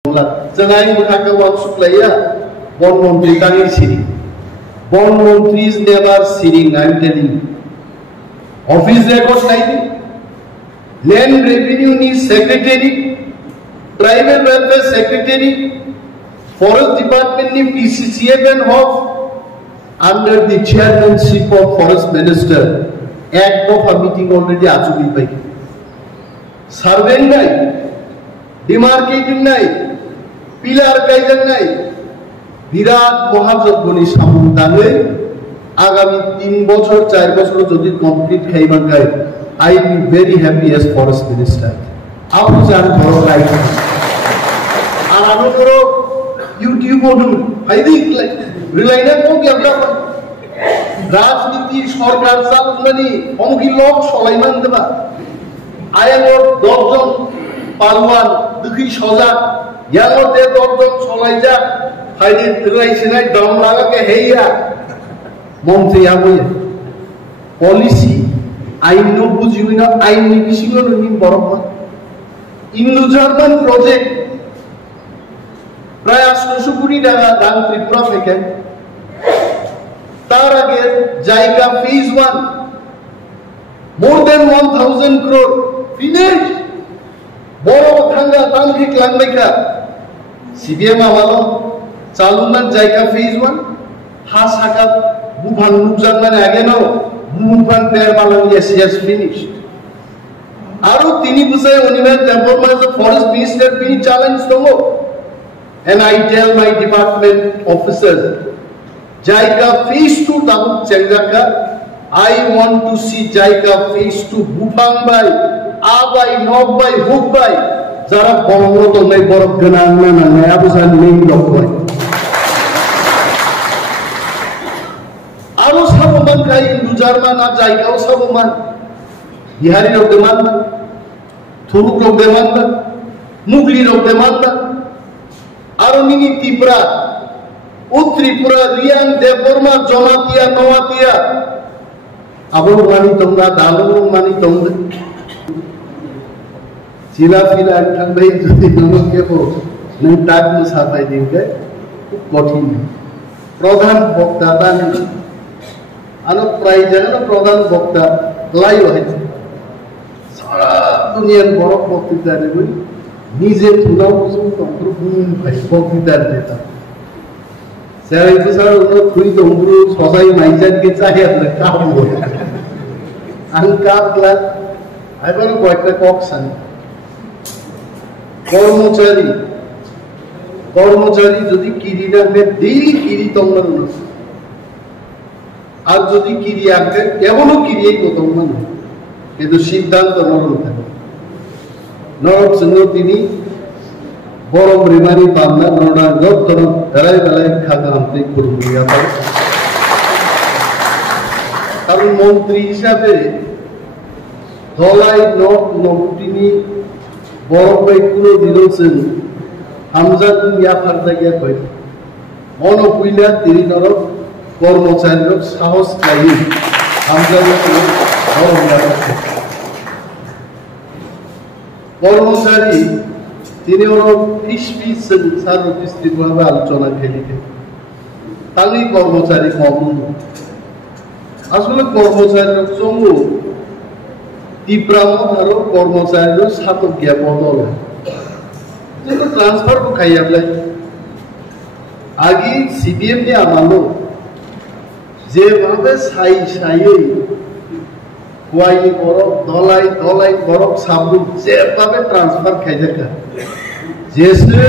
Jangan mengatakan waktu pelaya, Bon Menteri tangir sini. Bon Menteri is never sitting. I am telling you. Office records naik, Land Revenue ni Secretary, Tribal Welfare Secretary, Forest Department ni PCCF and Hof under the chairmanship of Forest Minister. Act of a meeting already achieved by. Surveying naik, demarcating naik. Pilar kajian naik, birat মহাযজ্ঞনি সামনে আগামী 3 বছর 4 বছর যদি complete খাইবার গায় I will be very happy as forest minister. আপনি জান বড় like আর আমি বড় ইউটিউব বলুন ফাইদি রিলাইনার কোন কি আমরা রাজনীতি সরকার চালানি অমকি লোক সলাইমান দেবা আয়াগর 10 জন পালওয়ান দুই সজাগ ইয়াগতে 10 জন সলাইজা ফাইদি রিলাইসিনাই দম লাগাকে হেইয়া মন্ত্রী আবইয়া পলিসি আইন বুঝিবি না আইন নিবিসিং নি বরফ ইন্দো জার্মান প্রজেক্ট প্রায় 800 কোটি টাকা দান ত্রিপুরা থেকে তার আগে জায়গা phase 1 more than 1000 crore finish বড় থাঙ্গা তামকি ক্লানবেকা সিবিএম আমালো চালুনার জায়গা ফেজ 1 হা সাকা বুভান নুকজানমানে আগে নাও বুভান পেয়ার মালাম yes finished আরো তিনি বুঝাই অনিমের টেম্পোরারি ফরেস্ট মিনিস্টার তিনি চ্যালেঞ্জ দঙ্গো and I tell my department officers জায়গা ফেজ 2 তাবুক চেঙ্গাকা I want to see জায়গা ফেজ 2 বুভাং বাই আবাই নব বাই হুক বাই যারা বঙ্গত নাই বরফ গনা না নয়া বুঝান নেই লোক হয় আরো সাবমান খাই ইন্দু জার্মান আর জায়গাও সাবমান বিহারি লোক দেমান না থুরুক লোক দেমান না মুগলি লোক দেমান না আরো মিনি ত্রিপুরা ও ত্রিপুরা রিয়াং দেববর্মা জমাতিয়া নওয়াতিয়া আবু মানি তোমরা দালু মানি তোমরা চিলা ফিলা ঠান্ডাই যদি নমকে বো নং টাক মুসাফাই দিনকে খুব কঠিন প্রধান বক্তা তান আলো প্রায় জায়গা প্রধান বক্তা লাই হয়েছে সারা দুনিয়ার বড় বক্তৃতা দেবেন নিজে তুলাও তন্ত্র ভাই বক্তৃতা দিতা স্যার স্যার তুই তন্ত্র সবাই মাইজানকে চাই আসলে কাম বলে আমি কাপ ক্লাস আইবার কয়েকটা ককসান কর্মচারী যদি কিরি রাখবে ডেইলি কিরি তোমরা আর যদি কিরি আঁকবে কেবলও কিরিয়ে প্রথম মানে কিন্তু সিদ্ধান্ত নরম থাকে নরম সিংহ তিনি বরম রিমারি বাংলা নরডা গতর বেলায় বেলায় খাগা আন্তরিক করুন কারণ মন্ত্রী হিসাবে ধলাই নট নটিনি বরফ বাই কোনো দিলছেন হামজা দুনিয়া ফারদা গিয়া কই মন কইলা তিরি নরক কর্মচারীর সাহস খাই হামজা কর্মচারী তিনি ওর ফিস সার্বদৃষ্টিভাবে আলোচনা খেলিতে তালি কর্মচারী কম আসলে কর্মচারীর চমু তীব্রামত আর কর্মচারীর সাতক গিয়া বদল যেটা ট্রান্সফার को খাই আপলাই আগে সিবিএম নে আমালো যেভাবে সাই সাইয়ে কোয়াইনি বরফ দলাই বরফ সাবু যেভাবে ট্রান্সফার খাই দেখা যেসে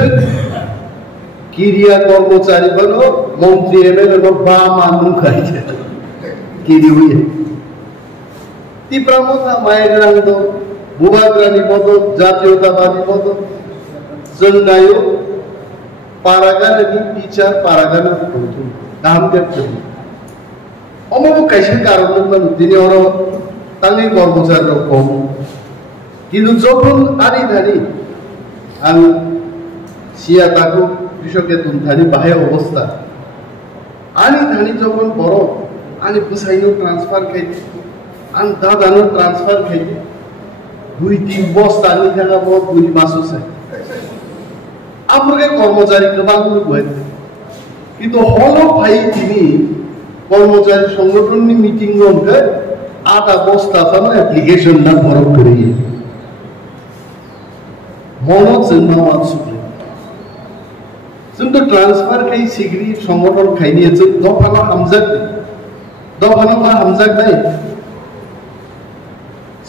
কিরিয়া কর্মচারী বলো মন্ত্রী এমএলএ বা মানু খাইছে কিরি হইয়ে তীব্রামতা মায়ের রাঙ্গ ভূভাগ্রানী পদ জাতীয়তাবাদী পদ জন্নায়ু পারাগানি টিচার পারাগানা প্রথম দাম দেখতে অমুক কাইসে কারণ তিনি ওর তাঙ্গি কর্মচারীর কম কিন্তু যখন আনি ধানি আমি সিয়া তাকু কৃষকের ধানি বাহে অবস্থা আনি ধানি যখন বড় আনি বুঝাইনো ট্রান্সফার খাইতে আন দাদানো ট্রান্সফার খাইতে 2-3 বস্তা আনি থাকা বহুত গুলি মাছ আছে আপনাকে কর্মচারী বাংলো বই কিন্তু হলো ভাই তিনি কর্মচারী সংগঠন মিটিং রনকে আটা বস্তা ফানো অ্যাপ্লিকেশন না বরফ করে গিয়ে মনত জন্মাওয়াত সুপ্রিম जों तो ट्रांसफर खाई सिगरी संगठन खाई जों दफानो हामजाक दफानो मा हामजाक नाय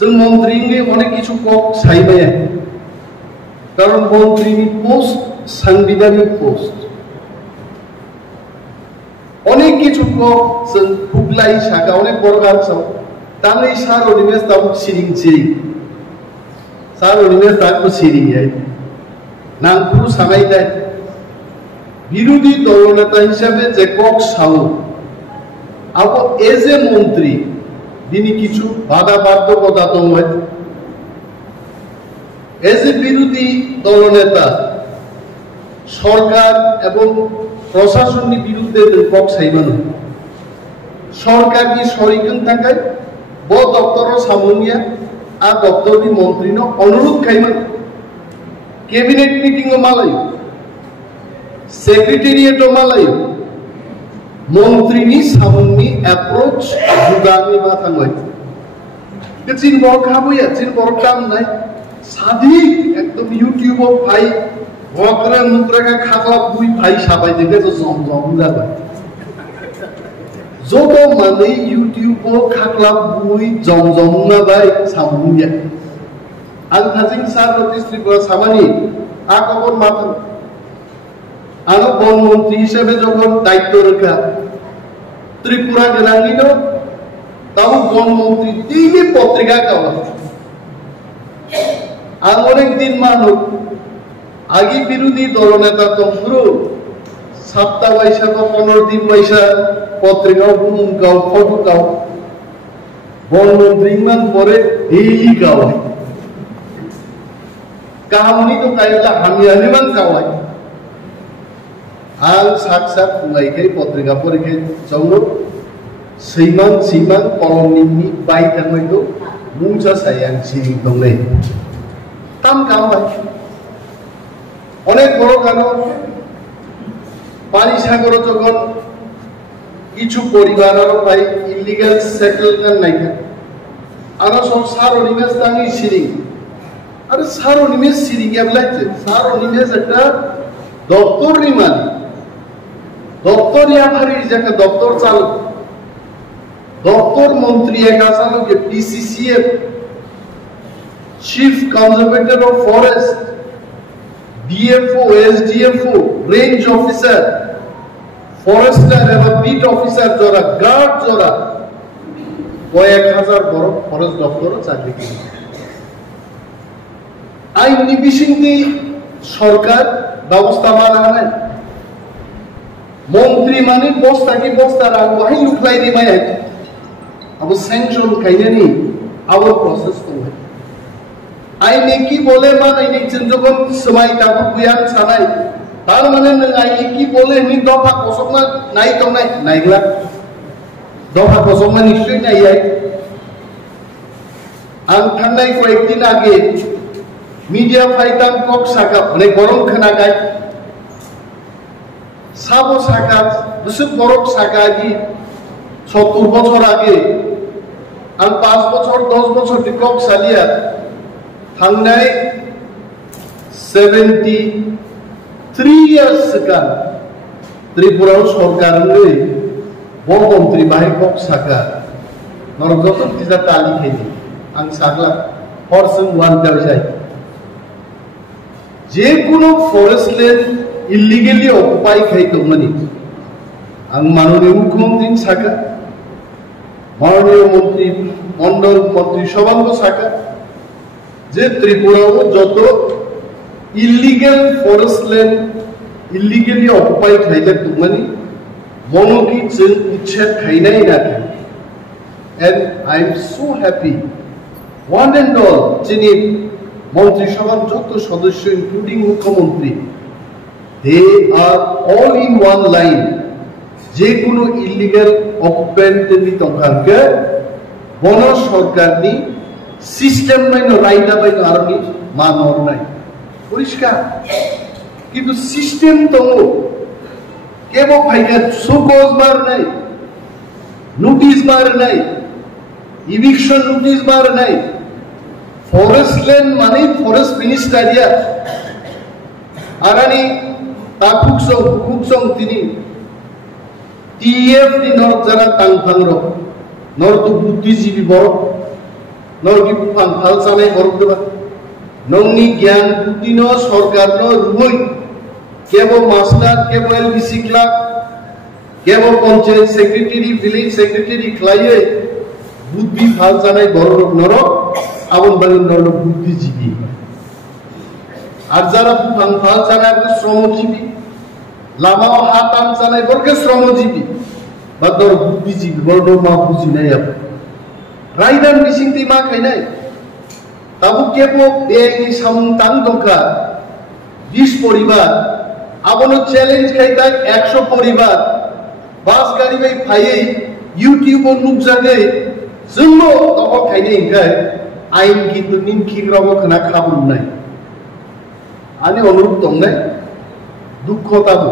जों मन्त्रीनि अनेक किछु কক साइबाय कारण मन्त्रीनि पोस्ट साংবিধানিক पोस्ट अनेक किछु কক जों हुगलाई शाखा अनेक बरगार साव तानै सार अनिमेस ताव सिरिंगसि सार अनिमेस ताको सिरिंगाय नांगुरु सानायनाय বিরোধী দলনেতা হিসেবে যে কক সাউ আবো এজ এ মন্ত্রী তিনি কিছু বাধা বাধ্যকতা দম এজ এ বিরোধী দলনেতা সরকার এবং প্রশাসনের বিরুদ্ধে কক সাইবান সরকার কি সরিকন থাকায় ব দপ্তর সামনিয়া আর দপ্তরনি মন্ত্রী অনুরোধ খাইমান ক্যাবিনেট মিটিং মালাই सेक्रेटेरिएट मालाय मंत्रीनि सामनि अप्रोच जुगानि मा थांबाय चिन बर खाबुया चिन बर काम नाय सादि एकदम यूट्यूब भाई वक्र मुद्रा खाखला बुई भाई साबाय देखे तो जम जाबाय जब माने यूट्यूब खाखला बुई जम ना भाई सामुनिया आं थाजिं सार नोटिस त्रिपुरा सामानि आ खबर माथां आरो बन मंत्री हिसाबै যখন দায়িত্ব রাখা ত্রিপুরা গেলাঙ্গিন তাও বন মন্ত্রী তিনি পত্রিকা কাওয়া আর অনেক দিন মানুষ আগে বিরোধী দলনেতা তন্ত্র সপ্তাহ পয়সা বা 15 দিন পয়সা পত্রিকাও গুনকাও ফটো কাও বন মন্ত্রী মান পরে ডেইলি কাওয়া কাহামনি তো তাইলা হামিয়ানি মান কাওয়া आं साक्षात बुंनायखाय पत्रिका फरायखाय जावनो सैमान कलमनि बाय थांनायखौ मुंसा सायां सिरिं दंनाय ताम कामबाय अनेक बड़ कारण पानी सागर जगन কিছু পরিবার আর ভাই ইলিগাল সেটেলমেন্ট নাইকা আর সব সার নিমেষ দাঙ্গি সিরিং আর সার নিমেষ সিরিং এবলাইছে সার নিমেষ একটা দপ্তর নিমান দপ্তর ইয়াভারির জায়গা দপ্তর চালক দপ্তর মন্ত্রী একা চালক PCCF chief conservator of forest DFO এসডিএফও range officer Forster এবং বিট অফিসার যারা গার্ড যারা কয়েক হাজার বড় ফরেস্ট দপ্তরও চাকরি করে আইন নিবিসিন্দি সরকার ব্যবস্থা মানা मंत्री माने बस्ता की बस्ता राग वही लुकलाई दी माय अब सैंक्शन खाइने अब प्रोसेस तो है आइने की बोले मान आइने जन समय ताको बुयान सानाय तार माने नों आइने की बोले नि दफा कसमना नाय तो नायग्ला दफा कसमना निश्चय नाय आं थांनाय कयेक दिन आगे मीडिया फाइटान कक साका अनेक गरम खोनागाय साबो साका बिसोर बरफ साका की 70 বছর आगे आं 5 বছর 10 বছর টিকক सालिया थांनाय 73 years सिगां त्रिपुरा सरकारनि बर मन्त्री बाहाय कक साका नरगत तिजा तालि खायनि आं सागला हरजों वान जाय जे कुनो फरेस्ट लैंड इलिगेली अकुपाई खायदोंमोन आं माननीय मुख्यमंत्री साका माननीय मंत्री मंडल मंत्री सभाबो साका जे त्रिपुराओ जत इलिगेल फरेस्ट लैंड इलिगेली अकुपाई खायदोंमोन मनोकी जों उच्छेद खायनाय नाखै and I am so happy one and all যিনি মন্ত্রিসভার যত সদস্য ইনক্লুডিং মুখ্যমন্ত্রী they are all in one line যে কোনো ইলিগাল অকুপেন্টনি তংখানকে বন সরকারনি সিস্টেম বাইনো রাইটা বাইনো আরনি মানর নাই পরিষ্কার কিন্তু সিস্টেম তো কেবল ভাইকে সুকোজ মার নাই, নোটিশ মার নাই, ইভিকশন নোটিশ মার নাই। ফরেস্ট ল্যান্ড মানে ফরেস্ট মিনিস্টারিয়া আরানি তা খুকসং তিনি TF ni nor jara tangphang ro nor tu buddhijibi borok nor ki phang phal sanai borok deba nongni gyan buddhi no sarkar no ruboi kebo master kebo LBC clerk kebo panchayat secretary village secretary khlaiye buddhi phal sanai borok nor abon balin nor buddhijibi আর যারা phang phal sanai শ্রমজীবী লামাও হাতাম চালাই বর্গে শ্রমজীবী বা ধর বুদ্ধিজীবী বড় মা বুঝি নাই আপনি রাইডার মিসিং তি মা খাই নাই তাবু কেবো বেআইনি সামতাং দঙ্কা 20 পরিবার আবনো চ্যালেঞ্জ খাইতা 100 পরিবার বাস গাড়ি বাই ফাইয়ে ইউটিউব ও নুক জাগে जोंनो তখন খাইনে ইনকাই আইন কিন্তু নিমখিগ্রব খানা খাবুন নাই আমি অনুরোধ দং নাই দুঃখ তাবো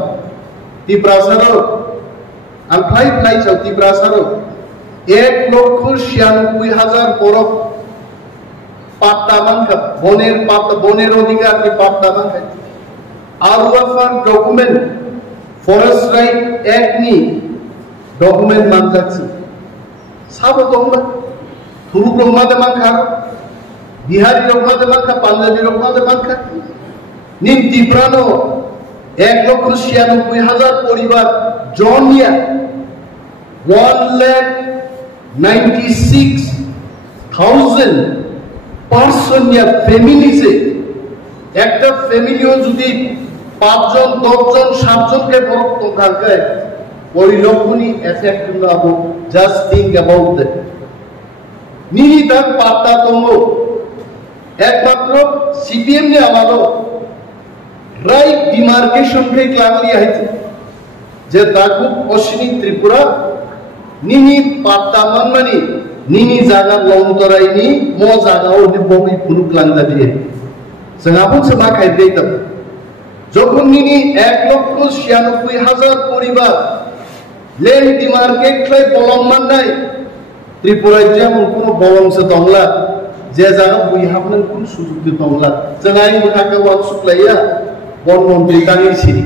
তিপ্রাসারো আর ফ্লাইট লাইছাও তিপ্রাসারো 1,96,000 বরফ পাত্তা মানকা বনের অধিকার নি পাত্তা মানকা আর ওয়াফার ডকুমেন্ট ফরেস্ট রাইট অ্যাক্ট নি ডকুমেন্ট মানজাকছে সাবো দংবা থুরুক রহমাদে মানকা বিহারি রহমাদে মানকা পাঞ্জাবি রহমাদে মানকা নিন তিপ্রানো 1,96,000 পরিবার জনিয়া 1,96,000 পার্সন ইয়া ফ্যামিলিজে একটা ফ্যামিলিও যদি 5 জন 10 জন 7 জনকে বরফ থাকে পরিলক্ষণী এফেক্ট নাবো জাস্ট থিংক অ্যাবাউট দ্যাট নিহি তার পাতা তঙ্গ একমাত্র সিপিএম নে আমাদের রাইট ডিমার্কেশন কে ক্লাগলি আছে যে দাকু পশ্চিমী ত্রিপুরা নিনি পাত্তা মানমানি নিনি জায়গা লংতরাইনি মো জায়গাও নিববি ফুলুক লাংদা দিয়ে जोंहाबो मा खाइदै तब যখন নিনি 1,96,000 পরিবার লেন ডিমার্কেট ক্লাই বলমান নাই ত্রিপুরায় যেমন কোন বংশ দংলা যে জায়গা বই হাবনান কোন সুযোগ দি দংলা जोंहाय मुखाके वान सुप्लाइया বন মন্ত্রী তাঙ্গি সিরি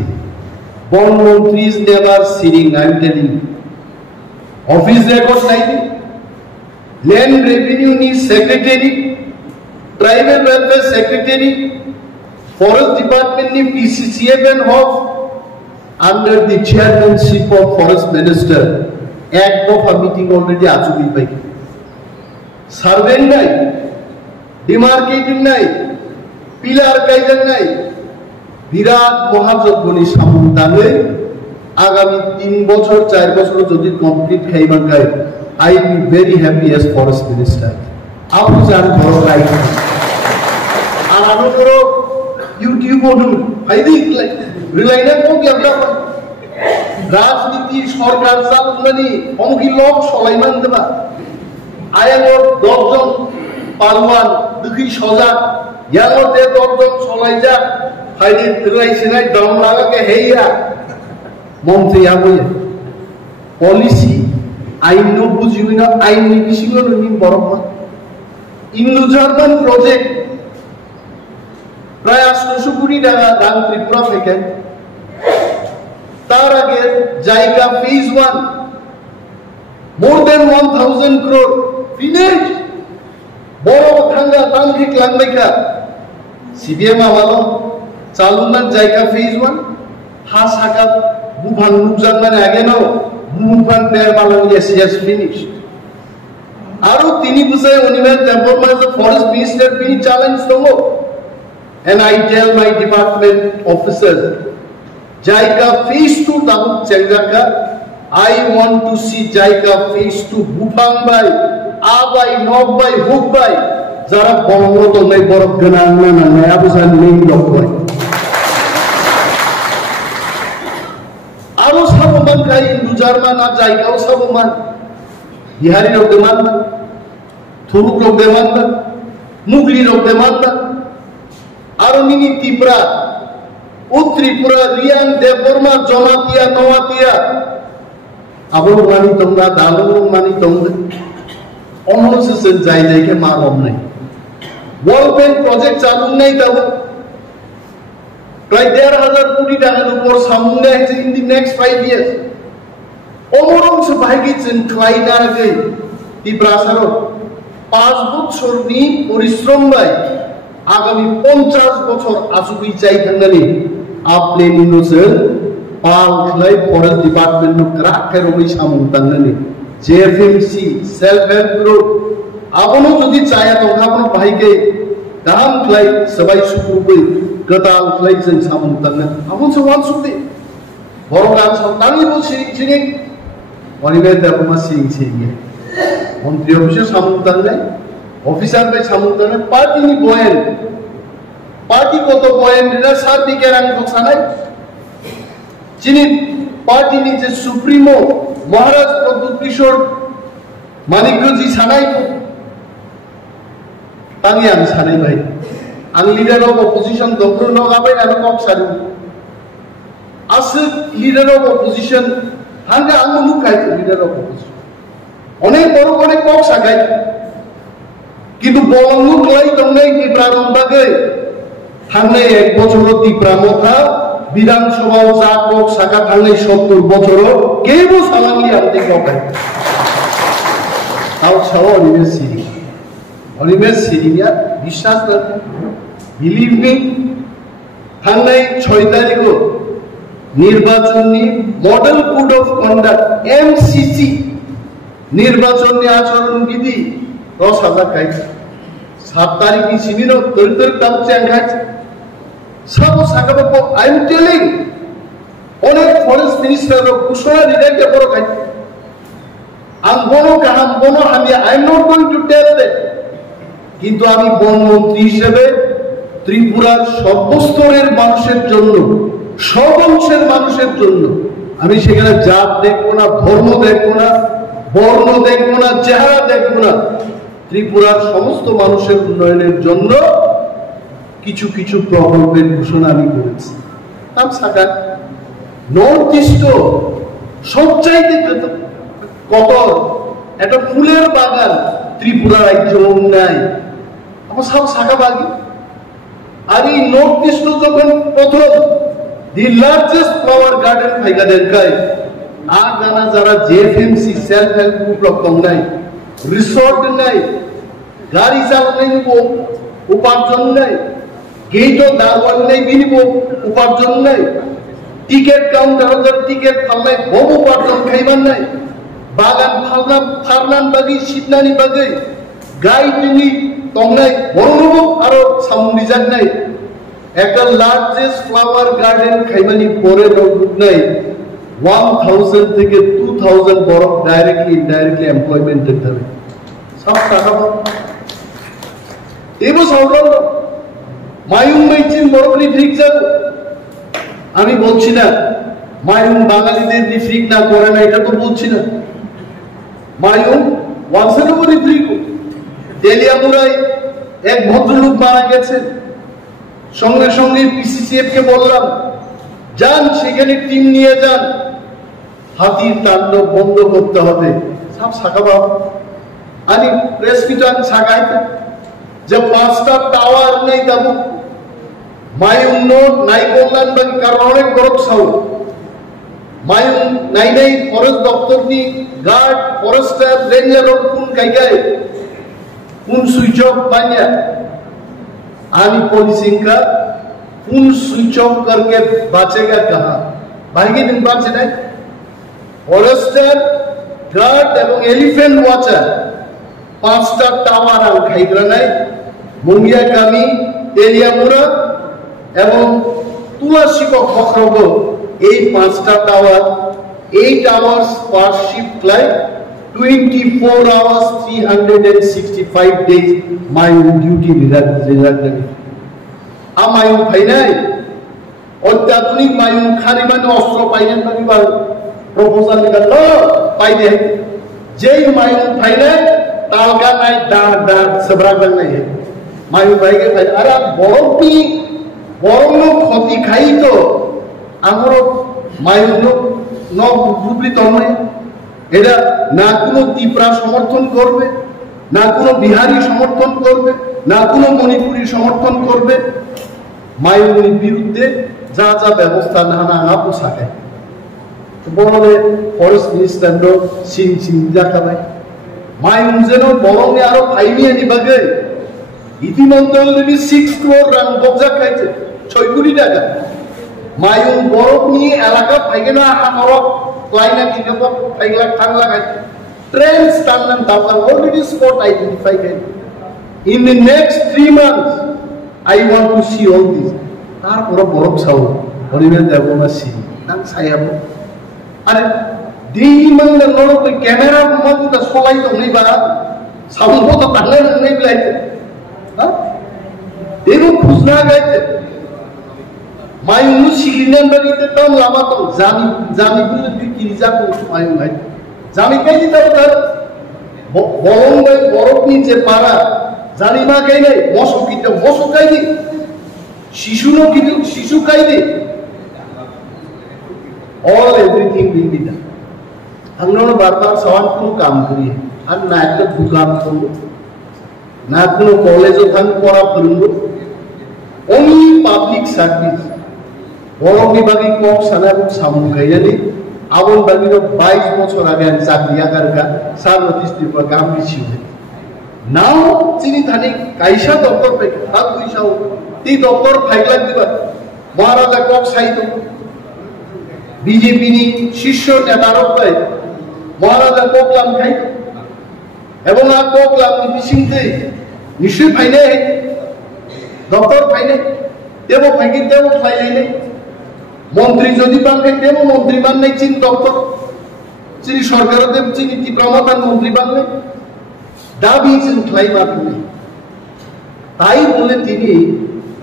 বন মন্ত্রী ইজ নেভার সিরিং I am telling office record নাইনি ল্যান্ড রেভিনিউ নি secretary tribal welfare secretary forest department নি PCCF and HoFF under the chairmanship of forest minister এক দফা মিটিং অলরেডি আচুবি পাই সার্ভে নাই ডিমার্কেটিং নাই পিলার কাইজার নাই বিরাট মহাযজ্ঞনি সামন্তানে আগামী 3 বছর 4 বছর যদি কমপ্লিট খাইবার গায় I be very happy as forest minister আপনি জান বড় লাইক আর আরো বড় ইউটিউব ওডু ফাইদি রিলাইনা কো কি আমরা রাজনীতি সরকার চালানি অঙ্কি লোক সলাইমান দেবা আয়ালো 10 জন পালওয়ান দুই সজা ইয়ালোতে 10 জন সলাই যা ফাইদি রিলাইসিনাই দম লাগাকে হেইয়া মন্ত্রী আবই পলিসি আইন ন বুঝিবি না আইন নি বিশিগো নি বরমা ইন্দু জার্মান প্রজেক্ট প্রায় 800 কোটি টাকা দান ত্রিপুরা থেকে তার আগে জায়গা ফেজ 1 মোর দেন 1000 crore ফিনিশ বড় ভাঙ্গা তান্ত্রিক লাংবাইকা সিবিএম আমালো চালুনান জায়গা ফেজ 1 হা সাকা বুভান নুকজান মানে আগে নাও বুভান পেয়ার মালাং এস ফিনিশ আরো তিনি বুঝায় অনিমের টেম্পল মানে ফরেস্ট মিনিস্টার তিনি চ্যালেঞ্জ দঙ্গো and I tell my department officers Jaika phase 2 tabuk chengjaka I want to see Jaika phase 2 Bupang bai Abai Nok bai Huk bai jara bongo to nai borok ganang na naya busan ning dok bai aro saboman kai Lujarman na Jaika o saboman Bihari rok deman Thuruk rok deman Mugli rok deman আরো mini Tripura ও ত্রিপুরা রিয়াং দেববর্মা জমাতিয়া নওয়াতিয়া আবল মানি তোমরা দালো মানি তোমরা অনসেসেন যাই যাইকে মা গম নাই world bank project চালু নাই তবে প্রায় 1,500 কোটি টাকার উপর সামনে আছে ইন দি নেক্সট 5 ইয়ার্স অমরংশ ভাইগিছেন ক্লাইনার আগে ত্রিপুরাসারও 5 বছরনি পরিশ্রম বাই আগামী 50 বছর আসুকি চাই থাকনানি আপনি নিনোসেন পাল খাই ফরেস্ট ডিপার্টমেন্ট নো ক্রাকের ওই সামুং তাंगनानि জেএফএমসি সেলফ হেল্প গ্রুপ আপনো যদি চায়া তো আপনো ভাইকে গাहाम খাই সবাই সুকুবই গতাল খাই जों সামুং তাंगना আপন সওয়াল সুদে বড় গান সন্তানি বলছি চিনি পরিবেশ দেবমা সিং সিং মন্ত্রী অফিসে সামুং তাंगनाय অফিসার বাই সামুং তাंगनाय পার্টিনি বয়েন पार्टी को तो पॉइंट ना साथ दिखेरांग बक्सानाय चिनी पार्टी नि जे सुप्रीमो महाराज प्रद्युत किशोर मानिकगढ़ जी सानाय तांगी आं सानाय भाई आं लीडर ऑफ ऑपोजिशन डॉक्टर नो गाबाय ना कक सारु आसु लीडर ऑफ ऑपोजिशन हांगा आं नुखाय लीडर ऑफ ऑपोजिशन अनेक बड़ अनेक कक सागाय किन्तु बलंगु क्लाई दंनाय नि प्रारंभ बागै थांनाय 1 বছর ত্রিপুরা বিধানসভাও যা কক শাখা থাংনাय 70 বছর কেবো সালামি আনতে ককাই তাও ছাও অনিমেষ সিরিয়া বিশ্বাস কর বিলিভ মি থাংনাय 6 তারিখ নির্বাচনী model code of conduct MCC নির্বাচনী আচরণ বিধি 10,000 কাই 7 তারিখ সিনিনো তরতর কাম চ্যাংখাই सब सागाबो आई एम टेलिंग अनेक फरेस्ट मिनिस्टर घोषणा दिनायके बड़ खाय आं बनो गाहाम बनो हामिया I am not going to tell that কিন্তু আমি বনমন্ত্রী হিসেবে ত্রিপুরার সর্বস্তরের মানুষের জন্য সব অংশের মানুষের জন্য আমি সেখানে জাত দেখব না ধর্ম দেখব না বর্ণ দেখব না চেহারা দেখব না ত্রিপুরার সমস্ত মানুষের উন্নয়নের জন্য কিছু কিছু প্রকল্পের ঘোষণা আমি করেছি নাম সাগা নর্থ ইস্ট সবচাইতে কত একটা ফুলের বাগান ত্রিপুরা রাজ্য নাই আমার সব শাখা বাগি আর এই নর্থ ইস্ট যখন প্রথম দি লার্জেস্ট ফ্লাওয়ার গার্ডেন ফাইগা দেখায় আর গানা যারা জেএফএমসি সেলফ হেল্প গ্রুপ রকম নাই রিসোর্ট নাই গাড়ি চালানোর উপার্জন নাই गेटो दारवान नहीं बिनिबो उपार्जन नहीं टिकेट काउंटर टिकेट फालनाय बम उपार्जन खाइबान नहीं बागान फारनान बागै सिदनानि बागै गाइडनि तंनाय बरनबो आरो सामुंनि जानाय একটা লার্জেস্ট ফ্লাওয়ার গার্ডেন খাইবানি পরে নাই 1000 থেকে 2000 বড় ডাইরেক্টলি ইনডাইরেক্টলি এমপ্লয়মেন্ট দিতে হবে সব টাকা এবো সরকার মায়ুং মাইচিন বড়বলি ফ্রিক যাব আমি বলছি না মায়ুং বাঙালিদের দি ফ্রিক না করে না এটা তো বলছি না মায়ুং ওয়ানসের উপরই ফ্রিক তেলিয়ামুড়ায় এক ভদ্রলোক মারা গেছে সঙ্গে সঙ্গে পিসিসিএফ কে বললাম যান সেখানে টিম নিয়ে যান হাতির তাণ্ডব বন্ধ করতে হবে সব সাকাবা আমি প্রেস মিটান সাকাইতে যে 5টা টাওয়ার নেই তবু মায়ুং নোট নাই বললাম বাকি কারণ অনেক গরম সাউ মায়ুং নাই নাই ফরেস্ট দপ্তরনি গার্ড ফরেস্টার রেঞ্জার কোন কাইগায় কোন সুইচ অফ বানিয়া आनी पॉलिसिंग का फुल स्विच ऑफ करके बचेगा कहां भाई दिन बात है फॉरेस्टर गार्ड एवं एलिफेंट वॉचर 5টা টাওয়ার আর খাইগ্রা নাই মুঙ্গিয়া কামি তেলিয়ামুড়া এবং তুলাশিক খখরগ এই 5টা tower 8 hours per shift like 24 hours 365 days my duty reserve আমায়ু ফাইনাই অত্যাধুনিক মায়ু খারিবানি অস্ত্র পাইলেন বাকিবার প্রপোজাল নিকাল পাইদে যেই মায়ু ফাইনাই তালকা নাই দা দা সবরাগ নাই মায়ু ভাইকে ফাই আরে বড়পি বরং ক্ষতি খাই তো আমার মায়ুন্য নবৃত নয়। এটা না কোনো ত্রিপুরা সমর্থন করবে, না কোনো বিহারি সমর্থন করবে, না কোনো মণিপুরি সমর্থন করবে। মায়ুনির বিরুদ্ধে যা যা ব্যবস্থা না পোশাকে বলে ফরেস্ট মিনিস্টার সিং দেখাবে মায়ুন যেন বরং আরো ফাইনিয়ে নিবাগে। ইতিমধ্যে অলরেডি 6 crore রান বকজা খাইছে 6 কোটি টাকা। মায়ুন বরফ নিয়ে এলাকা ফাইগে না হামরক লাইনা কি কেবল ফাইগলা টাং লাগাই ট্রেন স্টান্ডান দাবা অলরেডি স্পট আইডেন্টিফাই করে। In the next 3 months I want to see all this. তারপর বরফ ছাও হরিবেল দেব না সি নাম ছায়াবো। আরে দেই মানে নরক ক্যামেরা মধ্যে সলাই তো নেই বা সামন্ত তাহলে নেই লাইতে হ্যাঁ এরও খুঁজনা গাইতে মায়ুনু সিগিনান বাড়িতে তো লামা তো জানি বলে বিক্রি যাবো মায়ুন ভাই জানি কাই দিতে তার বরং ভাই বরফ নিচে পারা জানি মা কাই নাই মশো কাই দি শিশুনো কিন্তু শিশু কাই দি all everything will be done. আমরা বারবার সওয়াল কোন কাম করি আর না একটা দোকান করব না কোনো কলেজে থান পড়া করব only public service বড় বিভাগে কম সানার সামু গাইয়ালি আবন বাগির 22 বছর আগে চাকরি আগারগা সার্বতিস ত্রিপুরা গাম দিছি নাও চিনি থানি কাইসা দপ্তর পে হাত পয়সাও এই দপ্তর ফাইলা দিবা মহারাজা কক সাইতো বিজেপি নি শীর্ষ নেতারক পাই মহারাজা কোকলাম খাই এবং আর কোকলাম বিশিংতে নিশ্চয় ফাইনে দপ্তর ফাইনে দেব ফাইকি দেব ফাইলে মন্ত্রী যদি বানবে দেব মন্ত্রী বানলে চীন দপ্তর চিনি সরকার দেব চিনি ত্রিপুরামতার মন্ত্রী বানলে দাবি চিন ফ্লাই মারবে তাই বলে তিনি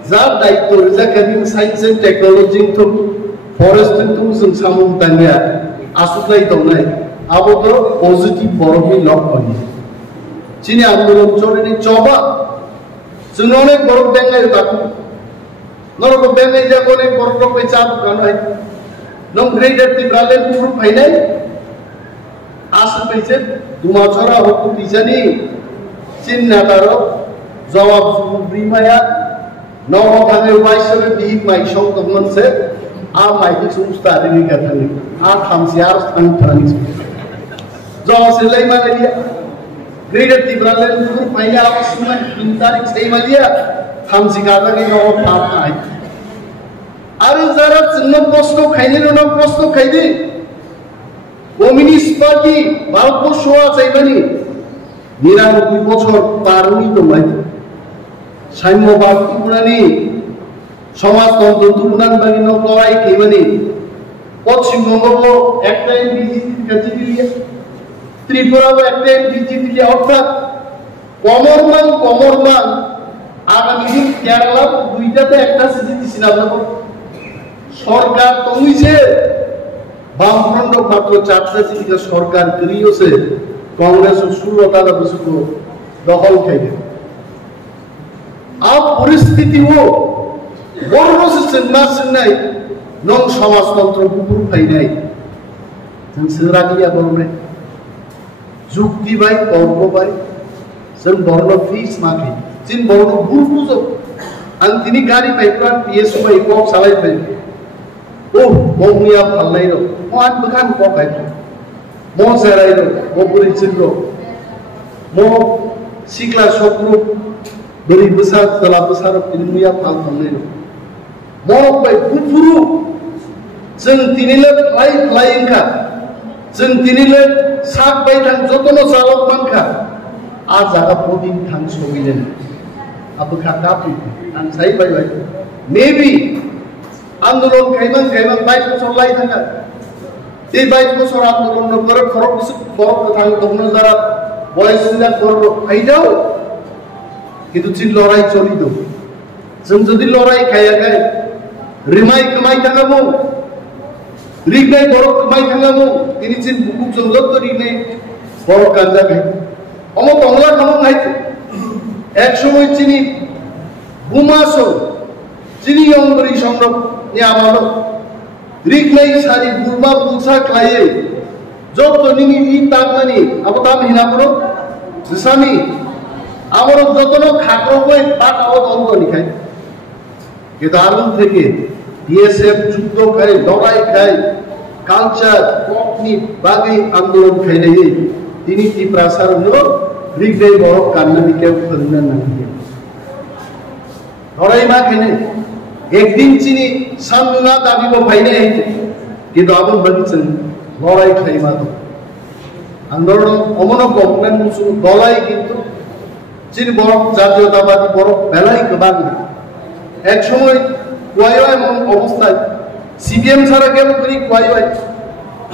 যার দায়িত্ব রিজার্ভিং সায়েন্স এন্ড টেকনোলজি তো ফরেস্ট তো जों सामु तांगिया आसुलाय दंनाय आबोद पॉजिटिव बरफनि लक्षण चिनि आंदोलन चोरनि चबा जों अनेक बरफ बेंगाय ताकु नरक बेंगाय जा अनेक बरफ पे चाप गानाय नों ग्रेटर तिब्राले पुरु फाइनाय आस पैसे दुमाछरा हकु तिजानि चिन नातारो जवाब ब्रिमाया नौ थांगे वाइसरे बिग माइ सं दमनसे आ माइक सुस्ता दिनि गथानि आ थामसियार थांथानि जो सिलाई मालिया ग्रेटर तिब्राले पुरु फाइना सुना 3 तारिख से मालिया थामसि गादानि न थानाय आरो जारा जोंनो कष्ट खाइने न कष्ट खाइदि कमिउनिस्ट पार्टी भारतबर्षआ चाइबानि 99 বছর পারনি দমাই সাম্যবাদ ত্রিপুরানি সমাজতন্ত্র তুলনান বাগিন লড়াই কেমানি পশ্চিমবঙ্গ একটা বিজেপির কাছে দিলিয়া ত্রিপুরাও একটা বিজেপি দিলিয়া অর্থাৎ কমরমান আগামী দিন কেরালা দুইটাতে একটা সিটি দিছিল আপনার সরকার তমিছে বামফ্রন্ট মাত্র 4টা সিটিকা সরকার করিয়েছে কংগ্রেস ও 16টা বছর দখল খাইবে आप परिस्थिति हो बड़ से चिन्ना चिन्नाय नों समाजतंत्र गुपुर फाइनाय जों सोरागिया बरने जुक्ति बाय तर्क बाय जों बरनो फीस माखै जिन बरनो बुरबुजो आं तिनि गाड़ी पाइप्रा पीएस बाय को सालाय बाय ओ मौनिया फालनाय रो आन बखान को बाय मो सेराय रो मो परिचिन रो मो सिक्ला सग्रु बरी besar telah besar ilmiah paltamnya. Mau baik buru, jeng tinilet lain ka, jeng tinilet sak baik dan jotono salok mangka, aja prodin thang sogilen. Apa kata api? An saya baik. Maybe आंदोलन kaimang baik bosor lain thanga. Di baik bosor आंदोलन no korok bisuk korok thang togno jara boys na korok aidau. কিন্তু চিন লড়াই চলিত जों যদি লড়াই খাইয়া গায় রিমাই কমাই থাকাবো রিগনাই বড় কমাই থাকাবো তিনি চিন বুকু জঙ্গল তো রিগনাই বড় কাজা খাই অমো বাংলা খামো খাইতে এক সময় চিনি বুমাসো Chini Yongri Shonro Yamano, Riglay Sari Burma Pulsa Claye, Joto Nini Tamani, Abatam Hinamro, Sami, Amaro Jotono Kakoe, Pat out on the Nikai. Gedarun থেকে DSF যুদ্ধ খায় লড়াই খায় কালচার ককনি বাগি আন্দোলন খাইলে তিনি ত্রিপ্রাসার রিগলাই বড় কান্নাদিকে ফেললেন না লড়াই মা খেনে একদিন চিনি সামনা দাবিব ভাইনে কিন্তু আবুল বলছেন লড়াই খাই মা তো আন্দোলন অমন গভর্নমেন্ট মুসু দলাই কিন্তু চিনি বড় জাতীয়তাবাদী বড় বেলাই কবান এক সময় কোয়াইওয়াই অবস্থায় সিপিএম ছাড়া কেন করি কোয়াইওয়াই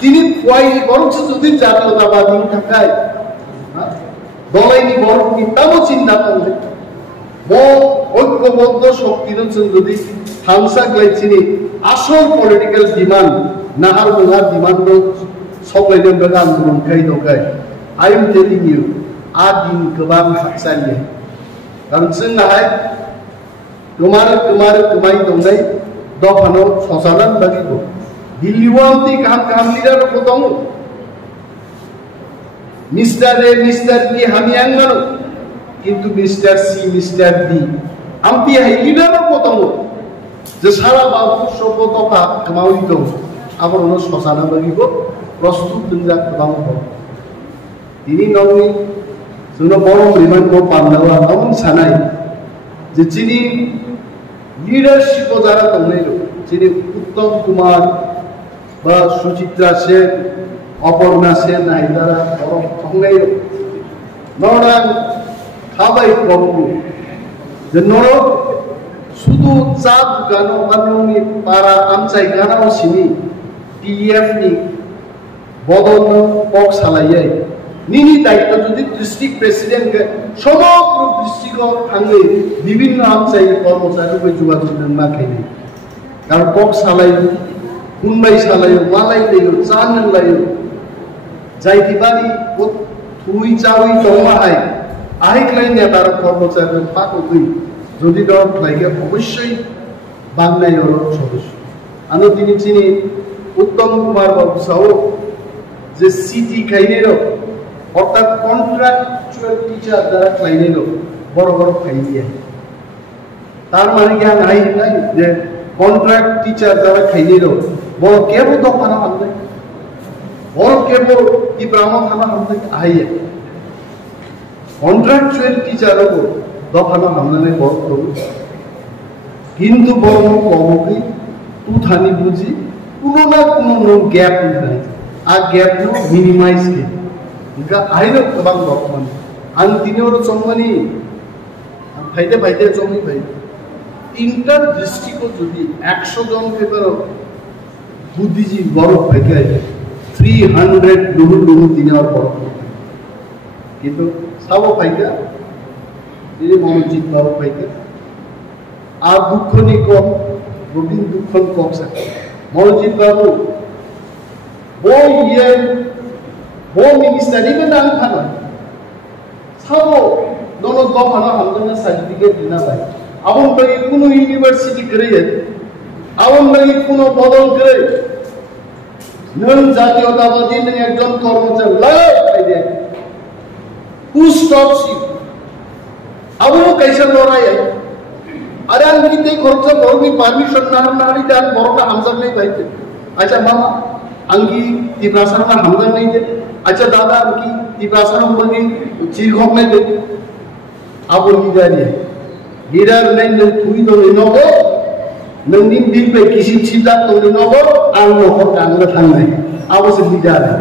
তিনি কোয়াই বরং যদি জাতীয়তাবাদী থাকায় দলাইনি বড় তাও চিন্তা করলে ঐক্যবদ্ধ শক্তির যদি হামসা গ্লাইছিনি আসল পলিটিক্যাল ডিমান্ড নাহার মোহার ডিমান্ড সবাইদের বেলা আন্দোলন খাই দোকায় আই এম টেলিং ইউ আর দিন গোবাं হাকসালিয়ে কারণ जोंनाहाय Kemarin dongay dofano sosalan bagi ko. Diliwanti kaham leader ko tong. Mr. A, Mr. B hami angano. Kintu Mr. C, Mr. D. Ampi hai leader ko tong. Jasara babu sopo toka kemawi dong. Apar ono sosalan bagi ko. Prostut dengjak tong ko. Ini nongi suno borong liman ko pandawa namun sanai. Jadi leadership যারা তংনাইলো যিনি উত্তম কুমার বা সুচিত্রা সেন অপর্ণা সেন নাইদারা বড় তংনাইলো নড়াং খাবাই প্রভু যে নড় শুধু চা দোকানো বানলুনি পাড়া আমচাই গানাও সিনি টিএফ নি বদল পক সালাইয়াই নিনি দায়িত্ব যদি ডিস্ট্রিক্ট প্রেসিডেন্ট সমগ্র ডিস্ট্রিক্ট থাকলে বিভিন্ন আমচাই কর্মচারীকে যোগাযোগ না খাইনি কারণ পক সালাই কুনবাই সালাই মালাই লাইও চান লাইও যাইতি বাড়ি থুই চাউই দমাহাই আইকলাই নেতার কর্মচারী পাকই যদি দর লাগে অবশ্যই বাংলায় হলো সদস্য আমি তিনি চিনি উত্তম কুমার বাবু সাহ যে সিটি খাইনেরও অর্থাৎ কন্ট্রাকচুয়াল টিচার যারা ক্লাইনে বড় বড় খাইয়ে তার মানে কি নাই নাই যে কন্ট্রাক্ট টিচার যারা খাইয়ে বড় কেবল দোকান হামলে বড় কেবল ই ব্রাহ্মণ থানা হামলে আইয়ে কন্ট্রাকচুয়াল টিচার দোকান হামলে বড় করু কিন্তু বড় কমকি তু থানি বুঝি কোনো না কোনো গ্যাপ নাই আর গ্যাপ মিনিমাইজ কে Enggak akhirnya kebang dokman. Antine orang congmani, faide congmi faide. Inter district ko jodi 100 জন পেপার বুদ্ধিজীবী বড় ফাইতে 300 লুহু দিনের বড় কিন্তু সব ফাইতে এই মনোজিৎ বাবু ফাইতে আর দুঃখ নি কম রবিন দুঃখ কম থাকে মনোজিৎ বাবু বই ইয়ে বই মিনিস্টার ইভেন আমি খানা সব दोनों दो खाना हमने सर्टिफिकेट देना भाई अब उन पर कोनो यूनिवर्सिटी करे अब उन पर कोनो बदल करे नन জাতীয়তাবাদী ने একজন কর্মচারী লাই दे who stops you अब वो कैसे लड़ाई है अरे हम कितने खर्च करोगे परमिशन ना नारी जान बरोका हमजा नहीं भाई अच्छा मामा अंगी तिब्रासर में हमजा नहीं दे अच्छा दादा अंगी तिब्रासर में बगी चीरखोक नहीं दे अब लीडर नहीं नों तुई तो इनोगो नोंनि बिल पे किसी चिल्ला तो इनोगो आंग नोको कांगला थांग नहीं अब उसे लीडर है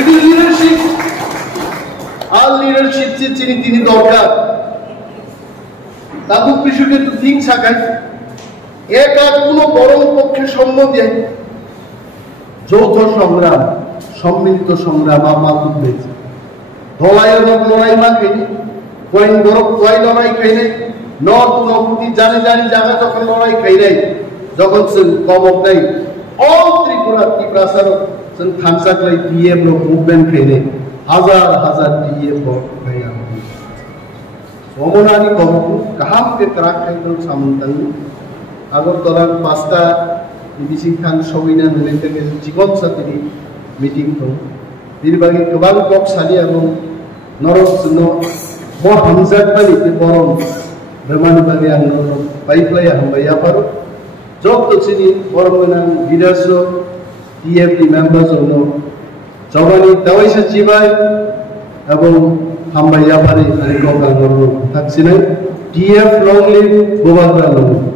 it is leadership all leadership চিনি তিনি দরকার তাদু পিছুকে তো ঠিক থাকায় এক আর কোনো বরং পক্ষে সম্মতি যৌথ সংগ্রাম সম্মিলিত সংগ্রাম আমার উদ্দেশ্য ধলাইয়ের লড়াই মা খাইনি কয়েন বরফ কয় লড়াই খাই নাই নর্থ নবুতি জানি জায়গা যখন লড়াই খাই নাই যখন কমক নাই অল ত্রিপুরা ত্রিপ্রাসার থামসাকলাই ডিএম মুভমেন্ট খাই নাই হাজার টিএম খাই আমি Omonani komu kaham ke kerak kaitun samuntan agar toran pasta ibisi kan sowina nulente ke jikon satiri meeting to dirbagi kebal kok sali agung norok suno mo hamzat bali te borom bermanu bagi angno pipeline yang bayar paru job to sini borom menang leaders TFD members ono jawani tawai sajibai abang hamba ya pare ani ko kan TF long live Bobadra long